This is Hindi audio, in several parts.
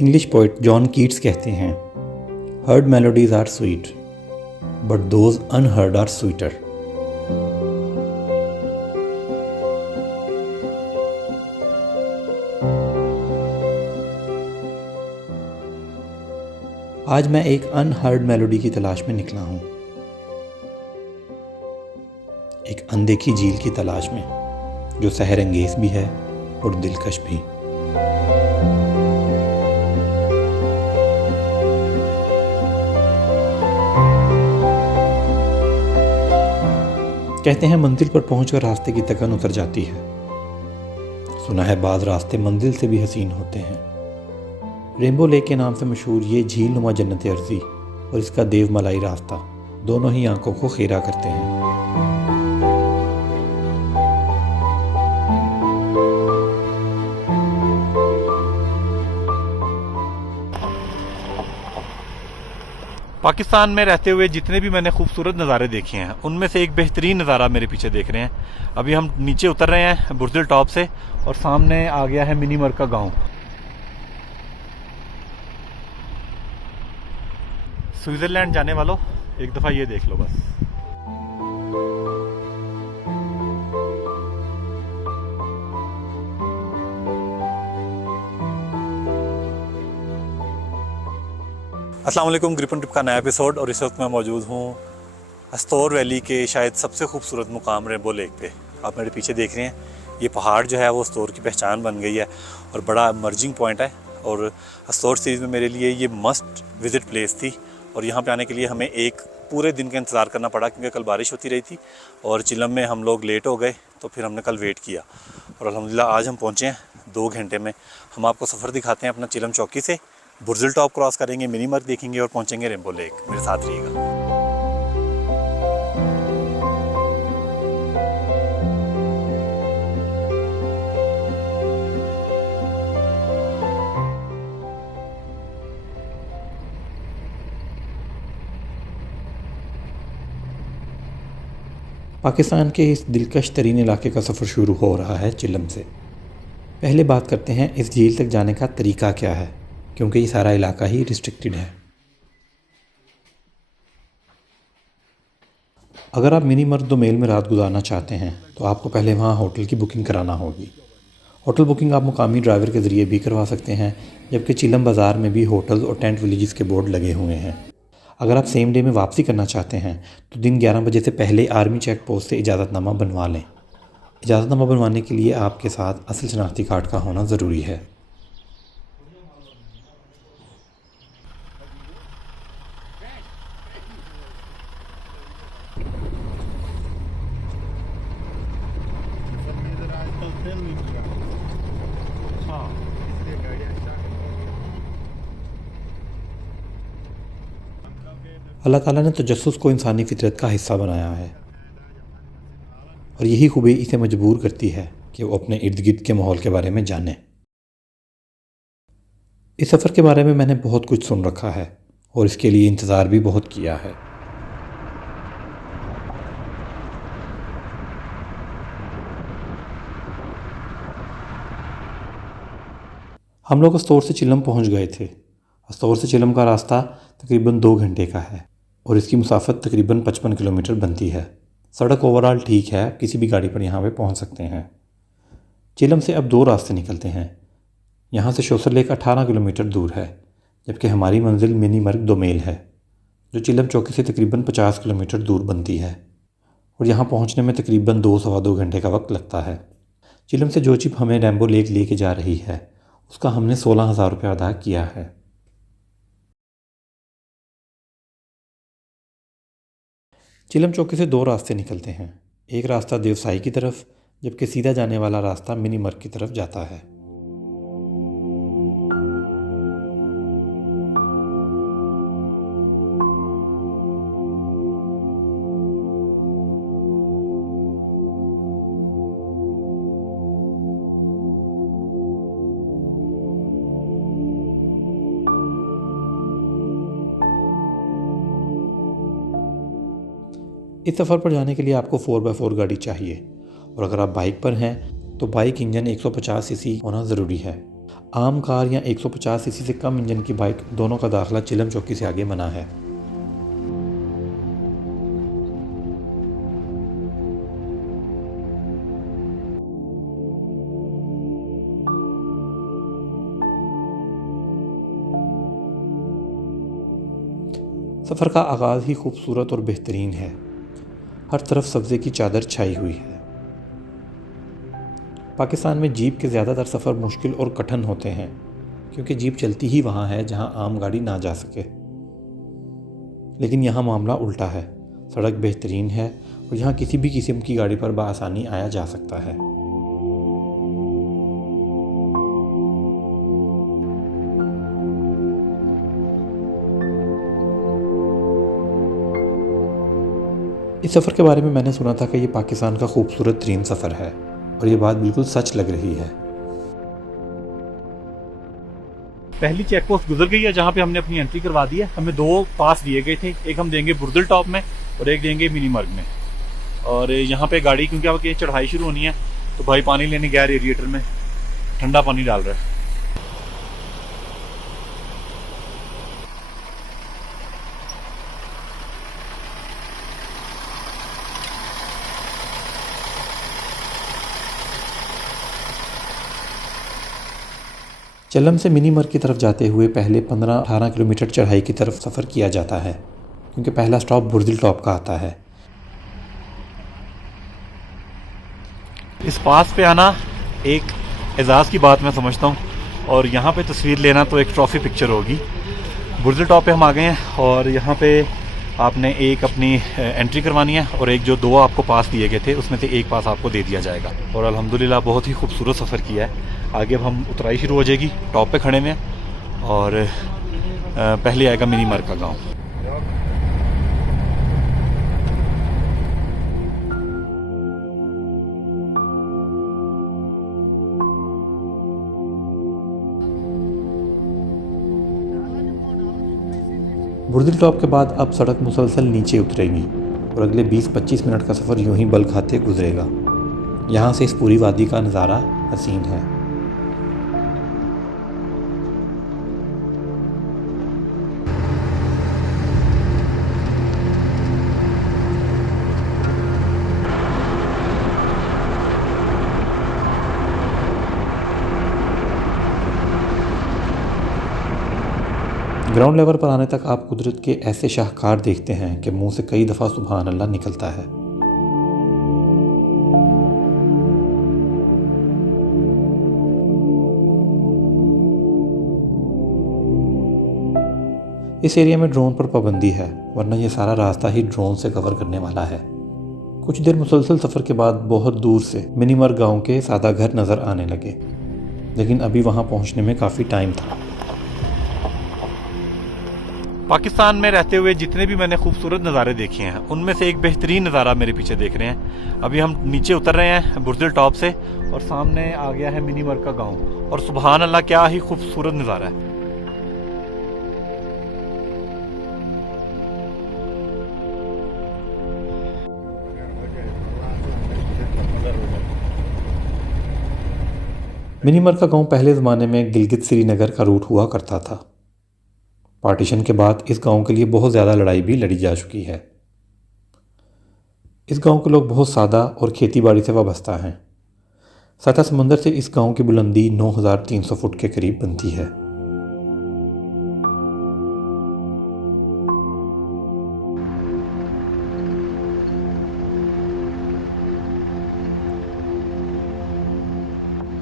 इंग्लिश पोइट जॉन कीट्स कहते हैं, heard melodies are sweet but those unheard are sweeter. आज मैं एक अनहर्ड मेलोडी की तलाश में निकला हूँ, एक अनदेखी झील की तलाश में जो सहर अंगेज भी है और दिलकश भी। कहते हैं मंजिल पर पहुंचकर रास्ते की थकन उतर जाती है। सुना है बाद रास्ते मंजिल से भी हसीन होते हैं। रेनबो लेक के नाम से मशहूर ये झील नुमा जन्नत अर्जी और इसका देवमलाई रास्ता दोनों ही आंखों को खेरा करते हैं। पाकिस्तान में रहते हुए जितने भी मैंने खूबसूरत नज़ारे देखे हैं उनमें से एक बेहतरीन नज़ारा मेरे पीछे देख रहे हैं। अभी हम नीचे उतर रहे हैं बुर्जिल टॉप से और सामने आ गया है मिनी मर का गाँव। स्विट्ज़रलैंड जाने वालों एक दफ़ा ये देख लो बस। अस्सलाम वालेकुम, ग्रिप एंड ट्रिप का नया एपिसोड। और इस वक्त मैं मौजूद हूँ हस्तौर वैली के शायद सबसे खूबसूरत मुकाम रेनबो लेक पे। आप मेरे पीछे देख रहे हैं, ये पहाड़ जो है वो हस्तौर की पहचान बन गई है और बड़ा इमर्जिंग पॉइंट है। और हस्तौर सीरीज़ में मेरे लिए ये मस्ट विज़िट प्लेस थी और यहाँ पे आने के लिए हमें एक पूरे दिन का इंतज़ार करना पड़ा क्योंकि कल बारिश होती रही थी और चिलम में हम लोग लेट हो गए, तो फिर हमने कल वेट किया और अल्हम्दुलिल्लाह आज हम पहुँचे हैं 2 घंटे में। हम आपको सफ़र दिखाते हैं अपना चिलम चौकी से। बुर्जिल टॉप क्रॉस करेंगे, मिनी मर्ग देखेंगे और पहुंचेंगे रेनबो लेक। मेरे साथ रहिएगा। पाकिस्तान के इस दिलकश तरीन इलाके का सफ़र शुरू हो रहा है चिलम से। पहले बात करते हैं इस झील तक जाने का तरीका क्या है, क्योंकि ये सारा इलाका ही रिस्ट्रिक्टेड है। अगर आप मिनी मर्ग दोमेल में रात गुजारना चाहते हैं तो आपको पहले वहाँ होटल की बुकिंग कराना होगी। होटल बुकिंग आप मुकामी ड्राइवर के ज़रिए भी करवा सकते हैं, जबकि चिलम बाज़ार में भी होटल और टेंट विलेजेस के बोर्ड लगे हुए हैं। अगर आप सेम डे में वापसी करना चाहते हैं तो दिन 11 बजे से पहले आर्मी चेक पोस्ट से इजाज़तनामा बनवा लें। इजाज़तनामा बनवाने के लिए आपके साथ असल शनाख्ती कार्ड का होना ज़रूरी है। अल्लाह ताला ने तजस्सुस को इंसानी फितरत का हिस्सा बनाया है और यही खूबी इसे मजबूर करती है कि वो अपने इर्द गिर्द के माहौल के बारे में जाने। इस सफ़र के बारे में मैंने बहुत कुछ सुन रखा है और इसके लिए इंतज़ार भी बहुत किया है। हम लोग हस्तौर से चिलम पहुंच गए थे। हस्तौर से चिलम का रास्ता तकरीबन 2 घंटे का है और इसकी मुसाफत तकरीबन 55 किलोमीटर बनती है। सड़क ओवरऑल ठीक है, किसी भी गाड़ी पर यहाँ पे पहुँच सकते हैं। चिलम से अब 2 रास्ते निकलते हैं। यहाँ से शोसर लेक 18 किलोमीटर दूर है, जबकि हमारी मंजिल मिनी मर्ग दोमेल है जो चिलम चौकी से तकरीबन 50 किलोमीटर दूर बनती है और यहाँ पहुँचने में तकरीबन 2 सवा 2 घंटे का वक्त लगता है। चिलम से जो चिप हमें रेनबो लेक लेके जा रही है उसका हमने 16,000 रुपये अदा किया है। चिलम चौकी से 2 रास्ते निकलते हैं। एक रास्ता देवसाई की तरफ, जबकि सीधा जाने वाला रास्ता मिनी मर्ग की तरफ जाता है। इस सफ़र पर जाने के लिए आपको 4x4 गाड़ी चाहिए और अगर आप बाइक पर हैं तो बाइक इंजन 150 सीसी होना ज़रूरी है। आम कार या 150 सीसी से कम इंजन की बाइक दोनों का दाखिला चिलम चौकी से आगे मना है। सफ़र का आगाज़ ही खूबसूरत और बेहतरीन है। हर तरफ सब्ज़े की चादर छाई हुई है। पाकिस्तान में जीप के ज़्यादातर सफ़र मुश्किल और कठिन होते हैं क्योंकि जीप चलती ही वहाँ है जहाँ आम गाड़ी ना जा सके। लेकिन यहाँ मामला उल्टा है। सड़क बेहतरीन है और यहाँ किसी भी किस्म की गाड़ी पर बआसानी आया जा सकता है। इस सफ़र के बारे में मैंने सुना था कि ये पाकिस्तान का खूबसूरत तरीन सफ़र है और ये बात बिल्कुल सच लग रही है। पहली चेक पोस्ट गुजर गई है जहाँ पे हमने अपनी एंट्री करवा दी है। हमें 2 पास दिए गए थे, एक हम देंगे बुर्दल टॉप में और एक देंगे मिनी मर्ग में। और यहाँ पे गाड़ी क्योंकि अब ये चढ़ाई शुरू होनी है तो भाई पानी लेने गया रेडिएटर में, ठंडा पानी डाल रहा है। चिलम से मिनी मर्ग की तरफ जाते हुए पहले 15-18 किलोमीटर चढ़ाई की तरफ सफ़र किया जाता है क्योंकि पहला स्टॉप बुर्दल टॉप का आता है। इस पास पे आना एक एजाज़ की बात मैं समझता हूँ और यहाँ पे तस्वीर लेना तो एक ट्रॉफी पिक्चर होगी। बुर्दल टॉप पे हम आ गए हैं और यहाँ पे आपने एक अपनी एंट्री करवानी है और एक जो 2 आपको पास दिए गए थे उसमें से एक पास आपको दे दिया जाएगा। और अल्हम्दुलिल्लाह बहुत ही खूबसूरत सफ़र किया है। आगे अब हम उतराई शुरू हो जाएगी, टॉप पे खड़े में और पहले आएगा मिनी मर्ग का गाँव। बुर्दल टॉप के बाद अब सड़क मुसलसल नीचे उतरेगी और अगले 20-25 मिनट का सफ़र यूं ही बल खाते गुजरेगा। यहाँ से इस पूरी वादी का नज़ारा हसीन है। ग्राउंड लेवल पर आने तक आप कुदरत के ऐसे शाहकार देखते हैं कि मुंह से कई दफ़ा सुभान अल्लाह निकलता है। इस एरिया में ड्रोन पर पाबंदी है वरना ये सारा रास्ता ही ड्रोन से कवर करने वाला है। कुछ देर मुसलसल सफ़र के बाद बहुत दूर से मिनी मर्ग गाँव के सादा घर नज़र आने लगे, लेकिन अभी वहाँ पहुँचने में काफ़ी टाइम था। पाकिस्तान में रहते हुए जितने भी मैंने खूबसूरत नज़ारे देखे हैं उनमें से एक बेहतरीन नज़ारा मेरे पीछे देख रहे हैं। अभी हम नीचे उतर रहे हैं बुर्दल टॉप से और सामने आ गया है मिनी मर्ग का गाँव और सुभान अल्लाह क्या ही खूबसूरत नज़ारा है। मिनी मर्ग का गाँव पहले ज़माने में गिलगित श्रीनगर का रूट हुआ करता था। पार्टीशन के बाद इस गांव के लिए बहुत ज़्यादा लड़ाई भी लड़ी जा चुकी है। इस गांव के लोग बहुत सादा और खेतीबाड़ी से वाबस्ता हैं। सतह समंदर से इस गांव की बुलंदी 9300 फुट के करीब बनती है।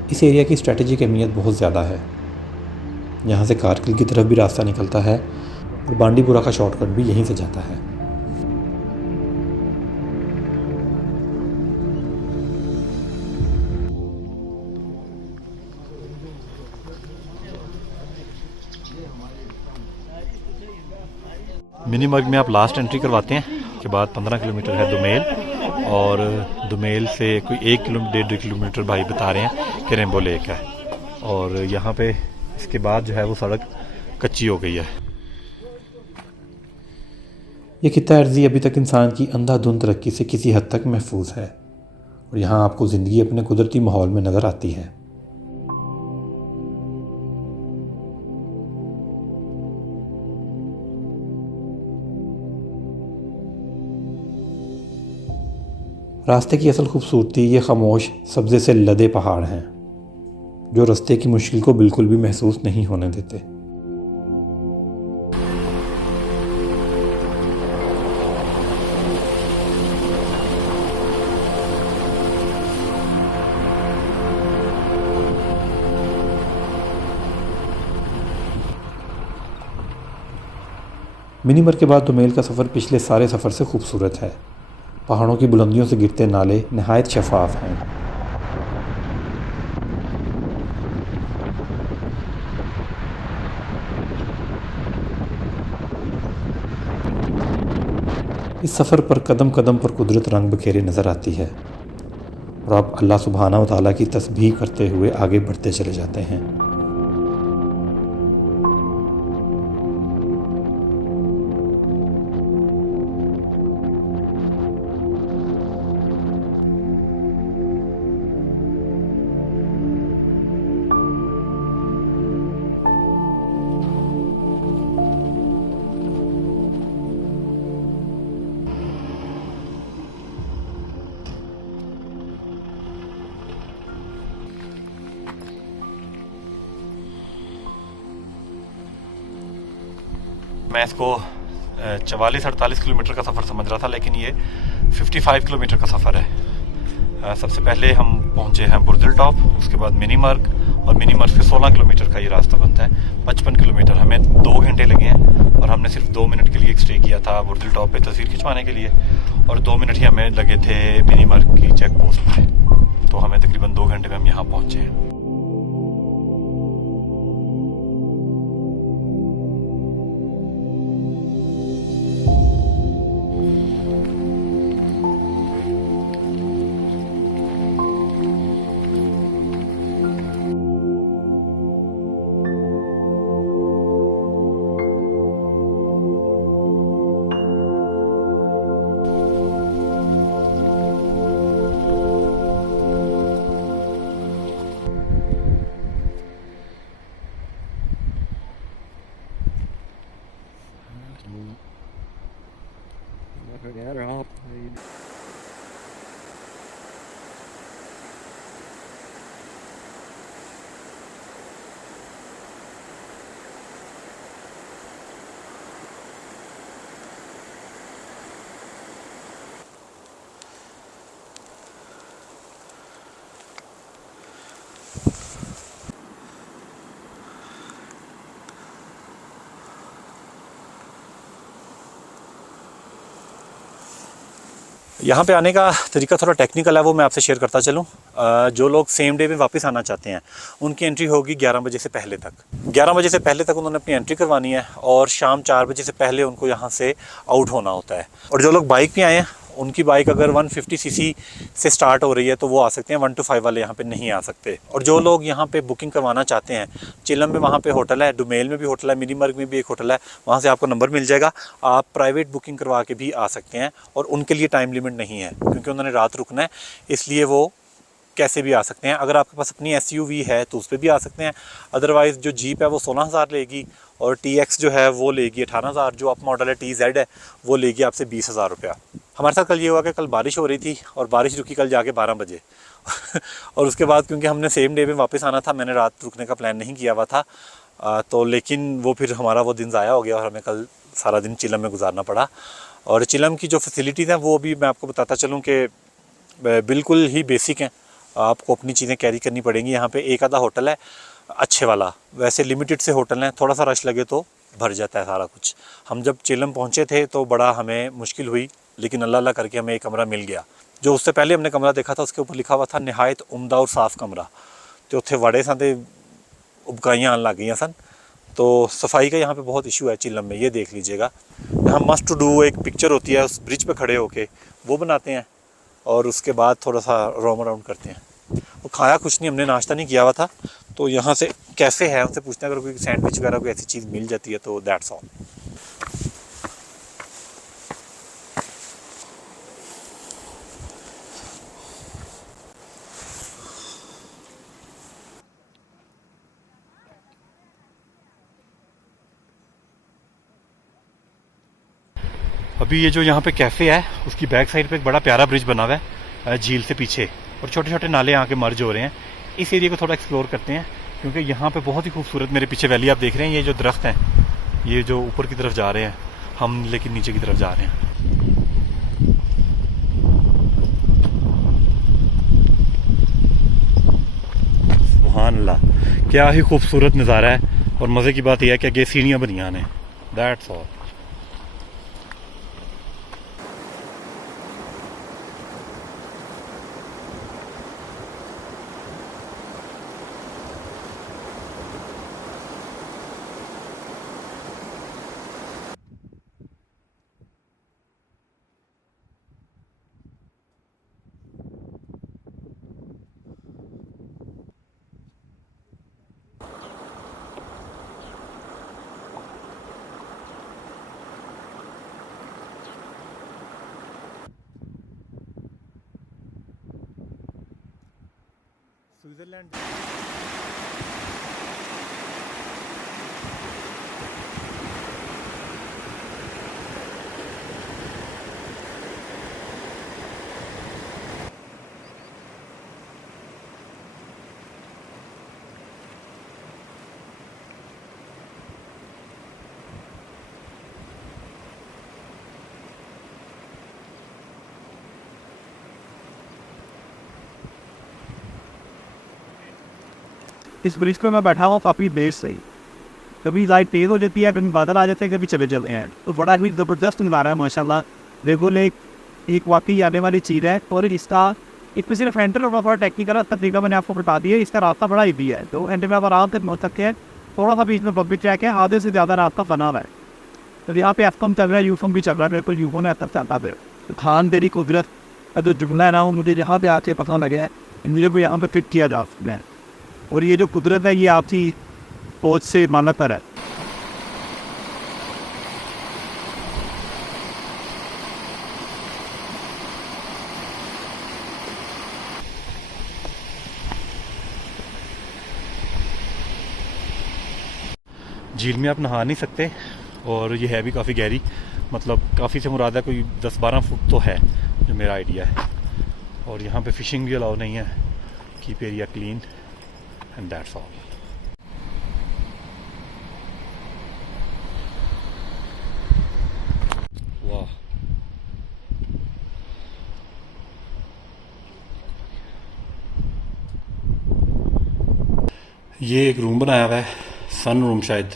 इस एरिया की स्ट्रेटेजिक अहमियत बहुत ज़्यादा है। यहाँ से कारगिल की तरफ भी रास्ता निकलता है और बांडीपुरा का शॉर्टकट भी यहीं से जाता है। मिनी मर्ग में आप लास्ट एंट्री करवाते हैं, उसके बाद 15 किलोमीटर है दुमेल और दुमेल से कोई 1-1.5 किलोमीटर भाई बता रहे हैं कि रेम्बो लेक है और यहाँ पे इसके बाद जो है वो सड़क कच्ची हो गई है। ये खित्ता अर्जी अभी तक इंसान की अंधाधुंध तरक्की से किसी हद तक महफूज है और यहाँ आपको ज़िंदगी अपने कुदरती माहौल में नज़र आती है। रास्ते की असल खूबसूरती ये खामोश सब्ज़े से लदे पहाड़ हैं जो रास्ते की मुश्किल को बिल्कुल भी महसूस नहीं होने देते। मिनीमर के बाद दोमेल का सफ़र पिछले सारे सफ़र से खूबसूरत है। पहाड़ों की बुलंदियों से गिरते नाले नहायत शफाफ हैं। इस सफ़र पर कदम कदम पर कुदरत रंग बखेरे नज़र आती है और आप अल्लाह सुब्हाना व तआला की तस्बीह करते हुए आगे बढ़ते चले जाते हैं। मैं इसको 44-48 किलोमीटर का सफ़र समझ रहा था, लेकिन ये 55 किलोमीटर का सफ़र है। सबसे पहले हम पहुँचे हैं बुर्दिल टॉप, उसके बाद मिनीमर्ग, और मिनीमर्ग से 16 किलोमीटर का ये रास्ता बनता है। 55 किलोमीटर, हमें 2 घंटे लगे हैं और हमने सिर्फ 2 मिनट के लिए एक स्टे किया था बुर्दिल टॉप पे तस्वीर खिंचवाने के लिए, और 2 मिनट ही हमें लगे थे मिनीमर्ग की चेक पोस्ट पे। तो हमें तकरीबन 2 घंटे में हम यहाँ पहुँचे हैं। यहाँ पे आने का तरीका थोड़ा टेक्निकल है, वो मैं आपसे शेयर करता चलूँ। जो लोग सेम डे में वापस आना चाहते हैं उनकी एंट्री होगी 11 बजे से पहले तक। 11 बजे से पहले तक उन्होंने अपनी एंट्री करवानी है और शाम 4 बजे से पहले उनको यहाँ से आउट होना होता है। और जो लोग बाइक पे आए हैं उनकी बाइक अगर 150 सीसी से स्टार्ट हो रही है तो वो आ सकते हैं, 1 to 5 वाले यहाँ पे नहीं आ सकते। और जो लोग यहाँ पे बुकिंग करवाना चाहते हैं, चिलम में वहाँ पे होटल है, डुमेल में भी होटल है, मिनीमर्ग में भी एक होटल है, वहाँ से आपको नंबर मिल जाएगा। आप प्राइवेट बुकिंग करवा के भी आ सकते हैं और उनके लिए टाइम लिमिट नहीं है क्योंकि उन्होंने रात रुकना है, इसलिए वो कैसे भी आ सकते हैं। अगर आपके पास अपनी SUV है तो उस पर भी आ सकते हैं, अदरवाइज़ जो जीप है वो 16,000 लेगी और TX जो है वो लेगी 18,000, जो अप मॉडल है TZ है वो लेगी आपसे 20,000 रुपया। हमारे साथ कल ये हुआ कि कल बारिश हो रही थी और बारिश रुकी कल जाके 12 बजे और उसके बाद क्योंकि हमने सेम डे में वापस आना था, मैंने रात रुकने का प्लान नहीं किया हुआ था, तो लेकिन वो फिर हमारा वो दिन ज़ाया हो गया और हमें कल सारा दिन चिलम में गुजारना पड़ा। और चिलम की जो फैसिलिटीज़ हैं वो भी मैं आपको बताता चलूँ कि बिल्कुल ही बेसिक हैं। आपको अपनी चीज़ें कैरी करनी पड़ेंगी। यहाँ पे एक आधा होटल है अच्छे वाला, वैसे लिमिटेड से होटल हैं, थोड़ा सा रश लगे तो भर जाता है सारा कुछ। हम जब चिलम पहुँचे थे तो बड़ा हमें मुश्किल हुई, लेकिन अल्लाह अल्लाह करके हमें एक कमरा मिल गया। जो उससे पहले हमने कमरा देखा था उसके ऊपर लिखा हुआ था नहायत उम्दा और साफ़ कमरा, तो उत्थे वड़े सन ते उबकाइयाँ आन लग गई सन। तो सफाई का यहाँ पे बहुत इशू है चिलम में, ये देख लीजिएगा। यहाँ मस्ट टू डू एक पिक्चर होती है उस ब्रिज पे खड़े होके, वो बनाते हैं और उसके बाद थोड़ा सा रोम अराउंड करते हैं। वो खाया कुछ नहीं, हमने नाश्ता नहीं किया हुआ था, तो यहाँ से कैफ़े है उनसे पूछते हैं अगर कोई सैंडविच वगैरह कोई ऐसी चीज़ मिल जाती है तो दैट्स ऑल। अभी ये जो यहाँ पे कैफ़े है उसकी बैक साइड पे एक बड़ा प्यारा ब्रिज बना हुआ है, झील से पीछे, और छोटे छोटे नाले यहाँ के मर्ज हो रहे हैं। इस एरिया को थोड़ा एक्सप्लोर करते हैं, क्योंकि यहाँ पे बहुत ही खूबसूरत मेरे पीछे वैली आप देख रहे हैं। ये जो दरख्त हैं ये जो ऊपर की तरफ जा रहे हैं, हम लेकिन नीचे की तरफ जा रहे हैं। सुभान अल्लाह, क्या ही खूबसूरत नज़ारा है। और मज़े की बात यह है कि आगे सीढ़ियाँ बनी हैं, दैट्स ऑल। स्विट्जरलैंड इस ब्रिज पे मैं बैठा हुआ काफ़ी देर से ही। कभी लाइट तेज़ हो जाती है, कभी बादल आ जाते हैं, कभी चले जाते हैं। तो बड़ा ही ज़बरदस्त नज़ारा है माशाल्लाह। रेगो लेक एक वाकई आने वाली चीज़ है। और इसमें सिर्फ एंटर होना थोड़ा टेक्निकल तरीका मैंने आपको बता दिया। इसका रास्ता बड़ा ईजी है, तो एंटर में आप आराम से पहुँच सकते हैं। थोड़ा सा बीच में पब्लिक ट्रैक है, आधे से ज़्यादा रास्ता बना हुआ है। तो यहाँ पे एफकम चल रहा है, यूफम भी चल रहा है। मेरे को यूफो ने तब चलता है। तो खान तेरी कुदरत का जो जुमला है ना, वो मुझे यहाँ पे आके पता लगा है, मुझे भी यहाँ पे फिट किया जा सकता है। और ये जो कुदरत है ये आपकी पहुँच से माना पर है। झील में आप नहा नहीं सकते, और ये है भी काफ़ी गहरी, मतलब काफ़ी से मुराद है कोई 10-12 फुट तो है जो मेरा आइडिया है। और यहाँ पे फ़िशिंग भी अलाउ नहीं है। Keep area clean and that's all. वाह, ये एक रूम बनाया हुआ है, सन रूम शायद।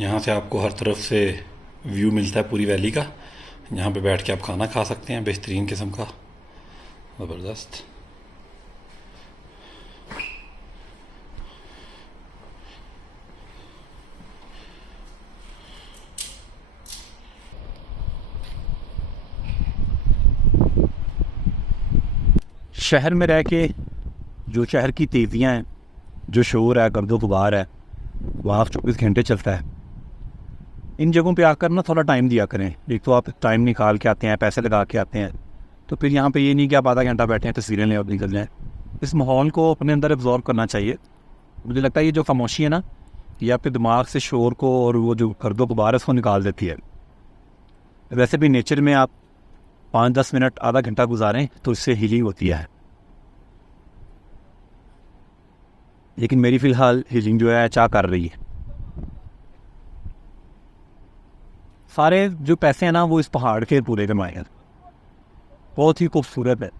यहाँ से आपको हर तरफ से व्यू मिलता है पूरी वैली का। यहाँ पे बैठ के आप खाना खा सकते हैं, बेहतरीन किस्म का, ज़बरदस्त। शहर में रह के जो शहर की तेज़ियाँ हैं, जो शोर है, गर्दो गुबार है, वहाँ 24 घंटे चलता है। इन जगहों पे आकर ना थोड़ा टाइम दिया करें। एक तो आप टाइम निकाल के आते हैं, पैसे लगा के आते हैं, तो फिर यहाँ पे ये नहीं कि आप आधा घंटा बैठे हैं तस्वीरें लें और निकल जाएँ। इस माहौल को अपने अंदर एब्जॉर्ब करना चाहिए। मुझे लगता है ये जो खामोशी है ना, ये आपके दिमाग से शोर को और वो जो गर्दो गुबार है उसको निकाल देती है। वैसे भी नेचर में आप 5-10 मिनट आधा घंटा गुजारें तो इससे हीलिंग होती है। लेकिन मेरी फ़िलहाल हीलिंग जो है चाह कर रही है। सारे जो पैसे हैं ना वो इस पहाड़ के पूरे कमाए हैं। बहुत ही खूबसूरत है।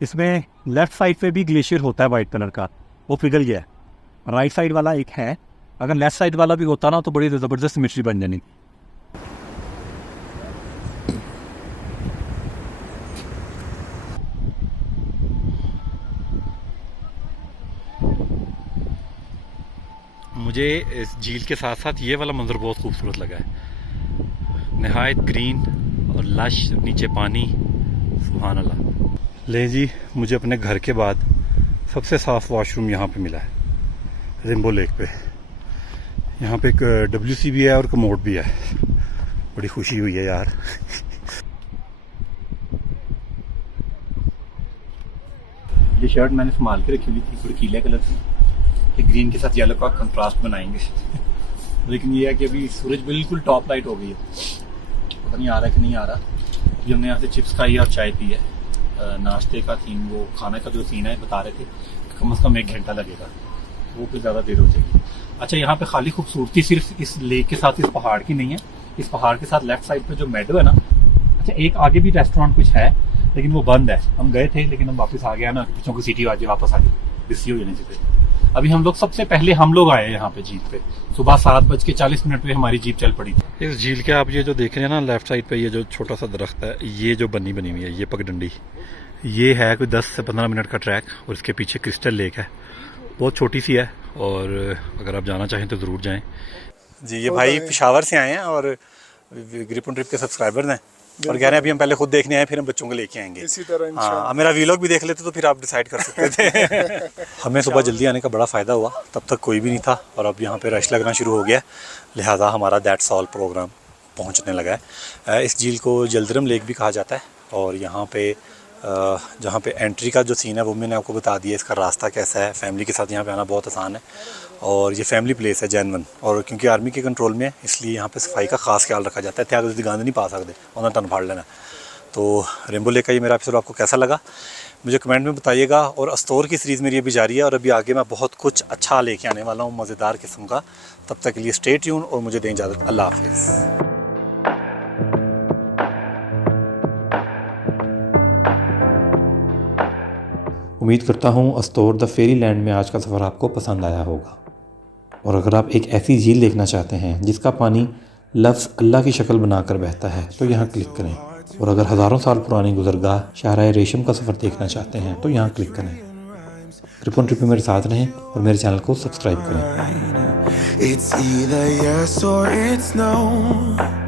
इसमें लेफ़्ट साइड पे भी ग्लेशियर होता है वाइट कलर का, वो पिघल गया है। राइट साइड वाला एक है, अगर लेफ़्ट साइड वाला भी होता ना तो बड़ी ज़बरदस्त मिट्टी बन जानी। मुझे इस झील के साथ साथ ये वाला मंजर बहुत खूबसूरत लगा है, नहायत ग्रीन और लश, नीचे पानी, सुभान अल्लाह। ले जी, मुझे अपने घर के बाद सबसे साफ़ वॉशरूम यहाँ पे मिला है, रेनबो लेक पे। यहाँ पे एक WC भी है और कमोड भी है। बड़ी खुशी हुई है यार। ये शर्ट मैंने संभाल के रखी हुई थी, थोड़ी कीले कलर की, ग्रीन के साथ येलो का कंट्रास्ट बनाएंगे। लेकिन ये है कि अभी सूरज बिल्कुल टॉप लाइट हो गई है, पता नहीं आ रहा है कि नहीं आ रहा। अभी हमने यहाँ से चिप्स खाई है और चाय पी है। नाश्ते का सीन, वो खाने का जो सीन है बता रहे थे कम से कम 1 घंटा लगेगा, वो फिर ज़्यादा देर हो जाएगी। अच्छा, यहाँ पे खाली खूबसूरती सिर्फ इस लेक के साथ, इस पहाड़ की नहीं है, इस पहाड़ के साथ लेफ्ट साइड पे जो मेडो है ना, अच्छा एक आगे भी रेस्टोरेंट कुछ है लेकिन वो बंद है। हम गए थे लेकिन हम वापस आ गया ना, बच्चों की सीटी बाजी वापस आ गई बिस्सी हो जाने से। अभी हम लोग सबसे पहले हम लोग आए यहाँ पे जीप पे, सुबह 7:40 पे हमारी जीप चल पड़ी। इस झील के आप ये जो देख रहे हैं ना लेफ्ट साइड पे, ये जो छोटा सा दरख्त है, ये जो बनी हुई है, ये पगडंडी, ये है कोई 10 से 15 मिनट का ट्रैक और इसके पीछे क्रिस्टल लेक है, बहुत छोटी सी है और अगर आप जाना चाहें तो ज़रूर जाएं। जी ये भाई पेशावर से आए हैं और ग्रिप ऑन ट्रिप के सब्सक्राइबर हैं और कह रहे हैं अभी हम पहले खुद देखने आए फिर हम बच्चों को लेके आएंगे। इसी तरह हाँ, मेरा वीलॉग भी देख लेते तो फिर आप डिसाइड कर सकते थे। हमें सुबह जल्दी आने का बड़ा फ़ायदा हुआ, तब तक कोई भी नहीं था और अब यहाँ पे रश लगना शुरू हो गया, लिहाजा हमारा दैट्स ऑल प्रोग्राम पहुँचने लगा है। इस झील को जलदरम लेक भी कहा जाता है और यहाँ पे जहाँ पे एंट्री का जो सीन है वो मैंने आपको बता दिया, इसका रास्ता कैसा है। फैमिली के साथ यहाँ पे आना बहुत आसान है और ये फैमिली प्लेस है जैनवन, और क्योंकि आर्मी के कंट्रोल में है इसलिए यहाँ पे सफाई का खास ख्याल रखा जाता है। त्याग गंद नहीं पा सकते, उन्हें टन फाड़ लेना। तो रेम्बो लेक का ये मेरा एपिसोड आपको कैसा लगा मुझे कमेंट में बताइएगा। और अस्तौर की सीरीज़ मेरी अभी जारी है और अभी आगे मैं बहुत कुछ अच्छा लेके आने वाला हूँ, मज़ेदार किस्म का। तब तक के लिए स्टे ट्यून और मुझे दें इजाज़त। अल्लाह हाफिज़। उम्मीद करता हूँ अस्तौर द फेरी लैंड में आज का सफ़र आपको पसंद आया होगा। और अगर आप एक ऐसी झील देखना चाहते हैं जिसका पानी लफ्ज़ अल्लाह की शक्ल बनाकर बहता है तो यहाँ क्लिक करें। और अगर हज़ारों साल पुरानी गुज़रगाह शाहराह रेशम का सफ़र देखना चाहते हैं तो यहाँ क्लिक करें। ग्रिप ऑन ट्रिप में मेरे साथ रहें और मेरे चैनल को सब्सक्राइब करें। It's either yes or it's no.